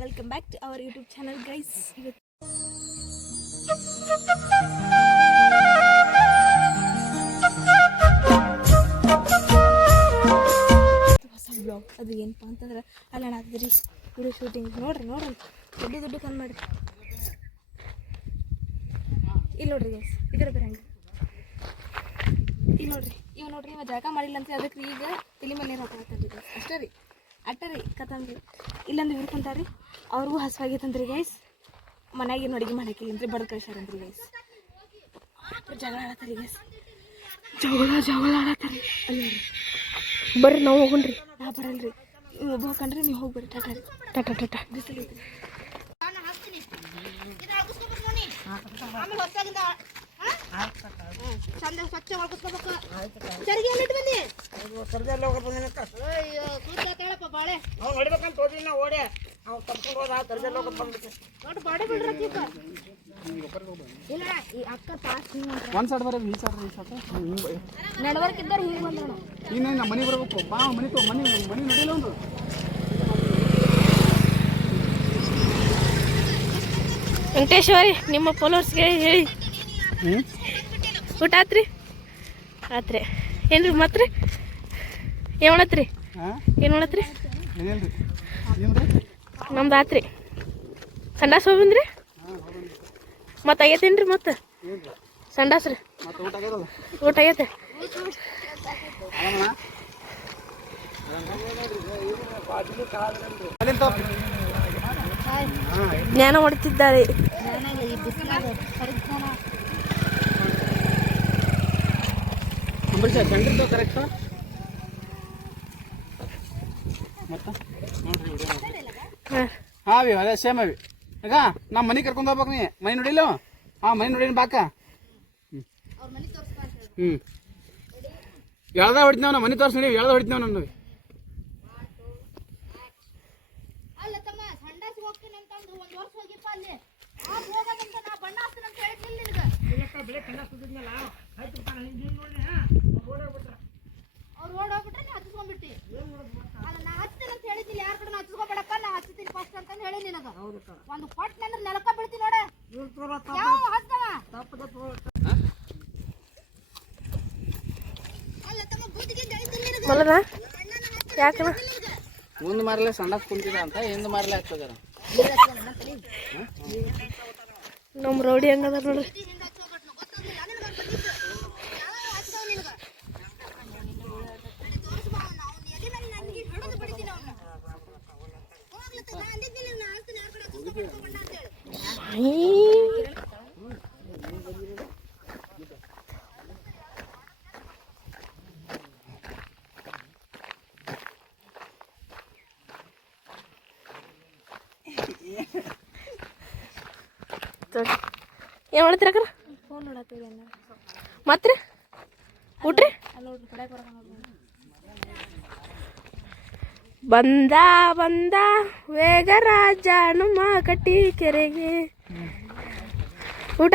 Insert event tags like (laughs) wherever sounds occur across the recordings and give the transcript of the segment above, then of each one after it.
Welcome back to our YouTube channel guys ಹೊಸ blog ಅದು ಏನಪ್ಪ ಅಂತಂದ್ರೆ ಅಲ್ಲ ರೀ ವಿಡಿಯೋ ಶೂಟಿಂಗ್ ನೋಡ್ರಿ ನೋಡ್ರಿ. ದೊಡ್ಡ ದೊಡ್ಡ ಕನ್ ಮಾಡ್ರಿ. ಇಲ್ಲಿ ನೋಡ್ರಿ ಗೈಸ್ ಈ ಕಡೆ ಬರಂಗ ಇಲ್ಲಿ ನೋಡ್ರಿ. ಇವ್ ನೋಡ್ರಿ, ಇವ ಜಾಗ ಮಾಡಿಲ್ಲ ಅಂತ ಅದಕ್ಕೆ ಈಗ ತಲೆ ಮೇಲೆ ಗೈಸ್ ಅಷ್ಟೇ ರೀ. ಅಟ್ಟ ರೀ. ಕತ್ತಂದ್ರಿ ಇಲ್ಲಂದ್ರೆ ಹಿಡ್ಕೊಂತಾರ್ರಿ ಅವ್ರಿಗೂ ಹಸುವಾಗೈತಂತ್ರಿ ಗೈಸ್ ಮನ್ಯಾಗ ಏನು ಅಡುಗೆ ಮಾಡಾಕಿಲ್ಲಂತ್ರಿ ಬಡ್ದು ಕಳ್ಸಾರಂದ್ರಿ ಗೈಸ್ ಜಗಳ ಆಡತ್ತಾರಿ ಗೈಸ್ ಜಗಳ ಜಗಳ ಆಡತ್ತಾರಿ. ಅಲ್ಲ ಬರ್ರಿ ನಾವು ಹೋಗೋಣ್ರಿ. ನಾ ಬರಲ್ರಿ. ನೀವು ಒಬ್ಬ ಹಾಕೊಂಡ್ರಿ ನೀವು ಹೋಗಿ ಬರ್ರಿ ಟಾಟಾ ರೀ. ಟಾಟಾ ಟಾಟಾ ಬಿಸಿಲು ಚಂದ ಸ್ವಚ್ಛ ಮಾಡ್ಕೊಸ್ಕೋಬೇಕು ಚರಿಗೆ ಎಲ್ಲಿಟ್ಟು ಬಂದಿ ಸರ್ಜಲ್ಲಿ ಹೋಗಿ ಬಂದಿನ ಅಯ್ಯೋ ಕೂತ ಹೇಳಪ್ಪ ಬಾಳೆ ಅವ್ನು ಹೊಡಿಬೇಕಂತ ಹೋದ್ವಿ ನಾ ಓಡೆ ಅವ್ನು ಕರ್ಕೊಂಡು ಹೋದ ಹೋಗಿ ಬಂದ್ಬಿಟ್ಟು ನೋಡಿ ಬಾಡಿ ಬಿಡ್ರ ಚೀಪ ಇಲ್ಲ ಈ ಅಕ್ಕ ತಾಸ್ ಒಂದು ಸೈಡ್ ಬರೋದು. ಈ ಸೈಡ್ ಈ ಸೈಡ್ ನಡವರ್ಕ್ ಇದ್ದಾರೆ ಹಿಂಗೆ ಬಂದ್ರು ನೀನು ನಮ್ಮ ಮನೆಗೆ ಬರಬೇಕು? ಬಾ ಮನೆ ತೋ ಮನೆ ಮನೆ ನಡಿಲ್ಲ ಒಂದು. ವೆಂಕಟೇಶ್ವರಿ ನಿಮ್ಮ ಫಾಲೋರ್ಸ್ಗೆ ಹೇಳಿ. ಹ್ಞೂ ಊಟ ಆತ್ರಿ? ಆತ್ರಿ. ಏನ್ರಿ ಮತ್ರಿ? ಏನು ಮಾಡತ್ರಿ? ಏನು ಮಾಡತ್ರಿ? ನಿಮ್ದು? ಆತ್ರಿ. ಸಂಡಾಸ್ ಹೋಗ್ಬಂದ್ರಿ ಮತ್ತೆ ಆಗೈತೇನ್ರಿ ಮತ್ತೆ? ಸಂಡಾಸ್ ರೀ. ಊಟ ಆಗೈತೆ. ಜ್ಞಾನ ಹೊಡ್ತಿದ್ದಾರೆ. ಕರೆಕ್ಟ್ ಮತ್ತೆ? ವಿಡಿಯೋ ಹಾಂ ಅವಿ ಅದೇ ಸೇಮ್ ಅವಿ. ಈಗ ನಮ್ಮ ಮನೆ ಕರ್ಕೊಂಡು ಹೋಗ್ಬೇಕು ನೀ. ಮನೆ ನೋಡಿಲ್ಲ ಹಾಂ ಮನೆ ನೋಡಿನ ಬಾಕ? ಹ್ಮ್. ಹ್ಞೂ ಎಳ್ದ ಹೊಡಿತೀವಿ ನಾವು ಮನೆ ತೋರಿಸಿ ನೀವು ಎಳ್ದ ಹೊಡಿತೀವಿ ನಾನು ಹೋಗಿಪ್ಪ ಅಲ್ಲಿ. ಆ ಹೋಗೋದಂತ ನಾ ಬಣ್ಣ ಹಾಕ್ತೀನಿ ಅಂತ ಹೇಳಿದ್ನಿಲ್ಲ ನಿನಗೆ? ಅವ್ರು ಓಡೋಗ್ಬಿಟ್ರೆ ನೀ ಹಚ್ಕೊಂಡ್ಬಿಟ್ಟಿ. ಅಲ್ಲ ನಾ ಹಚ್ತೀನಿ ಅಂತ ಹೇಳಿದ್ದಿಲ್ಲ ಯಾರ ಕಡೆ ಹಚ್ಕೋಬೇಡಪ್ಪ ನಾ ಹಚ್ತೀನಿ ಫಸ್ಟ್ ಅಂತ ಹೇಳಿ ನಿನಗ. ಒಂದು ಕೊಟ್ಟು ಅಂದ್ರೆ ನೆಲಕ ಬೀಳ್ತಿ ನೋಡ. ಯಾವ ನಿನಗೆ. ಮಲದ ಯಾಕನ? ಮುಂದೆ ಮಾರಲೆ ಸಂಡಾಸ್ ಕುಂತಿದ ಅಂತ ಹಿಂದೆ ಮಾರಲೆ ಆಗ್ತದಾರ ನಮ್ಮ ರೌಡಿ ಹಂಗದ ನೋಡ್ರಿ ಹಿಂದೆ ಹಚ್ಕೋಬಿಟ್ನು ಗೊತ್ತಾಗ್ಲಿಲ್ಲ ನಿನಗೆ ಅವ್ರ ಬಗ್ಗೆ ಯಾವ ಹಚ್ದವ ನಿನಗ ನಡಿ ತೋರಿಸ್ಬಾ ಅವ್ನ ಅವ್ನ ಎಲ್ಲಿನಲ್ಲಿ ನನಗೆ ಹಿಡಿದು ಬಿಡ್ತೀನಿ ಅವನ್ನ ಹೋಗ್ಲತ್ತ ನಾ ಅಂದಿದ್ದಿಲ್ಲ ನಾ ಹಚ್ತೀನಿ ಯಾರ ಕಡೆ ಹಚ್ಕೋಬೇಕು ಬಣ್ಣ ಅಂತ ಹೇಳಿ ಏನು ಮಾಡ್ತೀರ ಅಕ್ಕ? ಫೋನ್ ನೋಡತ್ತೀರಿ ಮತ್ತೆ ಊಟ್ರಿ? ಬಂದ ಬಂದ ವೇಗರಾಜ ಹನುಮ ಕಟ್ಟಿ ಕೆರೆಗೆ ಊಟ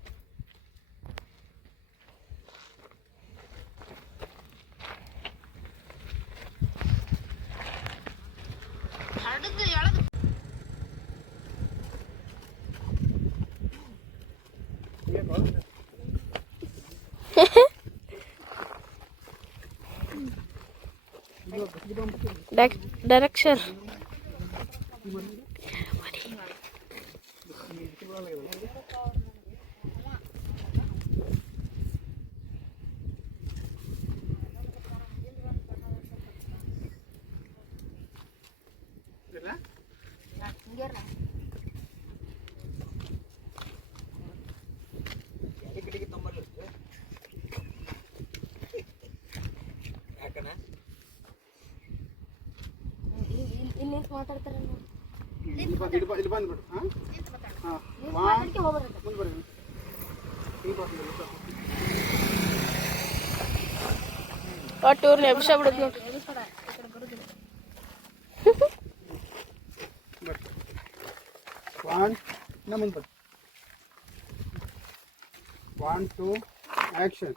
(laughs) direction. What ಇಲ್ಲಿ ಮಾತಾಡ್ತಾರೆ ಇಲ್ಲಿ ಬ- ಇಲ್ಲಿ ಬ- ಇಲ್ಲಿ ಬಂದ್ಬಿಡು ಹಾಂ? ಹಾಂ ಅದಕ್ಕೆ ಹೋಗ್ಬರ್ರಿ ಮುಂದೆ ಬರ್ರಿ. ಇಲ್ಲಿ ಬಾ, ಇಲ್ಲಿ ಬಾ. ಒಟ್ಟು ಇವ್ರನ್ನ ಎಬ್ಸ ಬಿಡುದು ನೋಡ್ರಿ ಬರ್ರಿ ಒನ್ ಇನ್ನ ಮುಂದೆ ಬರ್ರಿ. ಒನ್ ಟು ಆ್ಯಕ್ಷನ್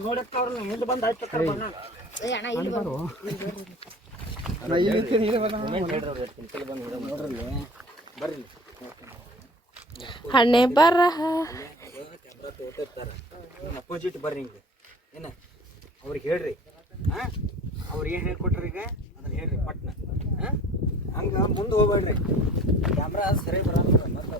ನೋಡಕ್ಕ ಅವ್ರನ್ನ ಮುಂದೆ ಬಂದು ಆಯ್ತು ಹಣ್ಣೆ ಬರ. ಅಪೋಸಿಟ್ ಬರ್ರಿ. ಹಿಂಗೆ. ಏನ? ಅವ್ರಿಗೆ ಹೇಳ್ರಿ. ಹಾಂ? ಅವ್ರು ಏನು ಹೇಳ್ಕೊಟ್ರಿ ಈಗ? ಅದನ್ನ ಹೇಳ್ರಿ ಪಟ್ನ. ಹಾಂ? ಹಂಗೆ ಮುಂದೆ ಹೋಗ್ಬೇಡ್ರಿ. ಕ್ಯಾಮ್ರಾ ಸರಿ ಬರಲ್ಲ ಮತ್ತೆ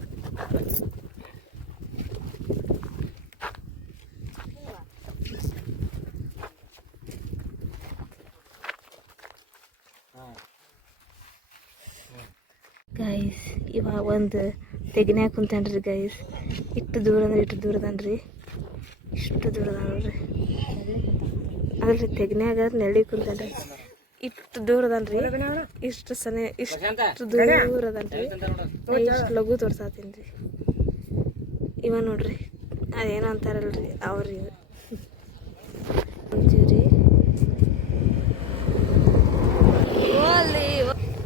ಗೈಸ್ ಇವಾಗ ಒಂದು ತೆಗಿನ್ಯಾಗ ಕುಂತಾನ್ರಿ ಗೈಸ್ ಇಷ್ಟು ದೂರ ಅಂದ್ರೆ ಇಷ್ಟು ದೂರ ಅದಾನ್ರಿ ಇಷ್ಟು ದೂರ ಅದಾನ ನೋಡ್ರಿ. ಅದ್ರಿ ತೆಗಿನ್ಯಾಗ ನೆಳಿ ಕುಂತಾನ್ರಿ. ಇಷ್ಟು ದೂರ ಅದಾನ್ರಿ ಇಷ್ಟು ಸನೆ, ಇಷ್ಟು ದೂರ ಅದಾನ್ರಿ ರೀ ಇಷ್ಟು ಲಘು ತೋರ್ಸಾತೀನಿ ಇವ ನೋಡ್ರಿ, ಅದೇನೋ ಅಂತಾರಲ್ರಿ, ಅವ್ರಿ ಅಂತೀವ್ರಿ.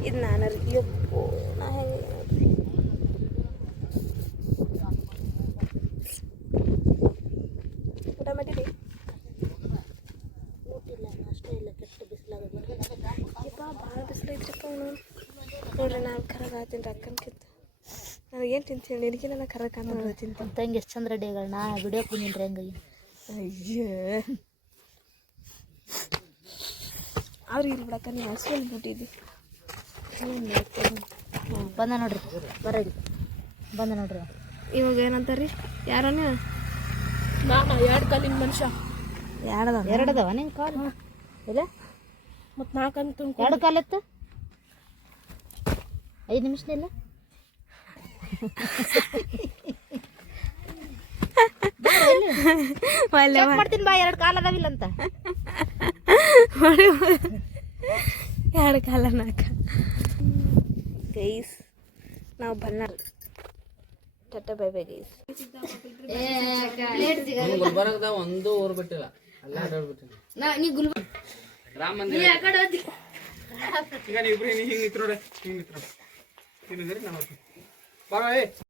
ಇದು ನಾನು ರೀ ಯಪ್ಪೋ ನಾ ಹೆಂಗೆ ಊಟ ಮಾಡಿರಿ ಊಟ ಇಲ್ಲ ಅಷ್ಟೇ ಇಲ್ಲ ಕೆಟ್ಟ ಬಿಸಿಲಾಗ ಯಪ್ಪ ಭಾಳ ಬಿಸಿಲು ಐತ್ರಪ್ಪ ಅವನು ನೋಡ್ರಿ ನಾನು ಕರಗ ನನಗೆ ಏನು ನನಗೇನು ತಿಂತೀನಿ ನಿನಗೆ ನನ್ನ ಕರಗ ಅಂತ ತಿಂತ ತಂಗಿ ಎಷ್ಟು ಚಂದ್ರ ಡೇಗಳು. ನಾ ವಿಡಿಯೋ ಕುಂದಿನ್ರಿ ಹಂಗಾಗಿ ಅಯ್ಯೋ. ಅವ್ರು ಇಲ್ಲಿ ಬಿಡಕ್ಕ ನೀವು ಹಸುವಲ್ಲಿ ಬಿಟ್ಟಿದ್ದಿ. ಬಂದ ನೋಡ್ರಿ. ಬರಡಿ. ಬಂದ ನೋಡ್ರಿ. ಇವಾಗ ಏನಂತಾರ್ರಿ ಯಾರೋ ನೀವು ಎರಡು ಕಾಲಿನ ಮನುಷ್ಯ. ಎರಡದ ಎರಡದವ ಅದಾವ ನಿನ್ ಕಾಲು? ಇಲ್ಲ? ಮತ್ತು ನಾಲ್ಕಂತ ಎರಡು ಕಾಲೆತ್ತ ಐದು ನಿಮಿಷ ಇಲ್ಲ ಒಳ್ಳೆ ಚೆಕ್ ಮಾಡ್ತೀನಿ ಬಾ ಎರಡು ಕಾಲ ಅದಾವಿಲ್ಲ ಅಂತ ಎರಡು ಕಾಲ ನಾಲ್ಕ ಗೈಸ್ ನಾವು ಬನ್ನ ಟಟ್ಟ ಬೈ ಬೈ ಗೈಸ್ ಒಂದು ಊರು ಬಿಟ್ಟಿಲ್ಲ. ಅಲ್ಲ ಅಡ್ಡಾಡ್ಬಿಟ್ಟಿಲ್ಲ ರಾಮ ಮಂದಿರ ಈಗ ನೀವು ಹಿಂಗೆ ಹಿಂಗೆ ನೋಡಿ ಹಿಂಗೆ ನಿಂದ್ರಿ, ನಾ ಬರ್ತೀನಿ. ಬಾ ಬಾ, ಏ